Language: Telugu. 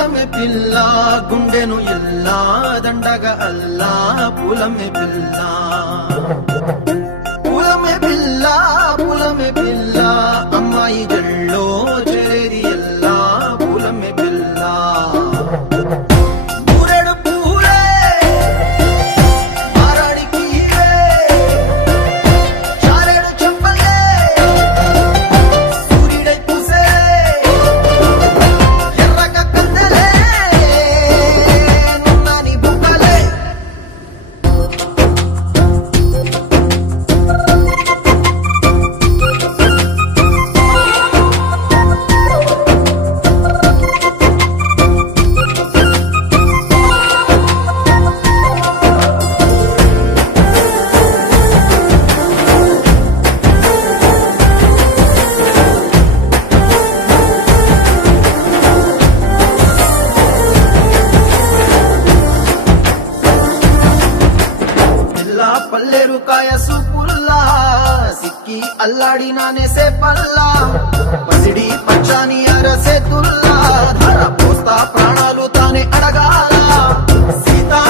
పూలమే పిల్ల గుండెను ఎల్లా దండగా అల్లా పూలమే పిల్ల పూలమే పిల్ల పూలమే పిల్ల అమ్మాయి జల్లో చేరేది ఎల్లా పూలమే పిల్ల పూరెడు పూలే మారాడికి చారెడు చెప్పలే సూర్యుడై పూసే ఎర్రగా కత్తలే నున్నాని బుక్కలే పల్లేరు కాయసు పుల్లా సిక్కి అల్లాడినానే సే పల్లా పసిడి పచ్చాని అరసే తుల్లా ధర పోస్తా ప్రాణాలు తానే అడగాల సీతా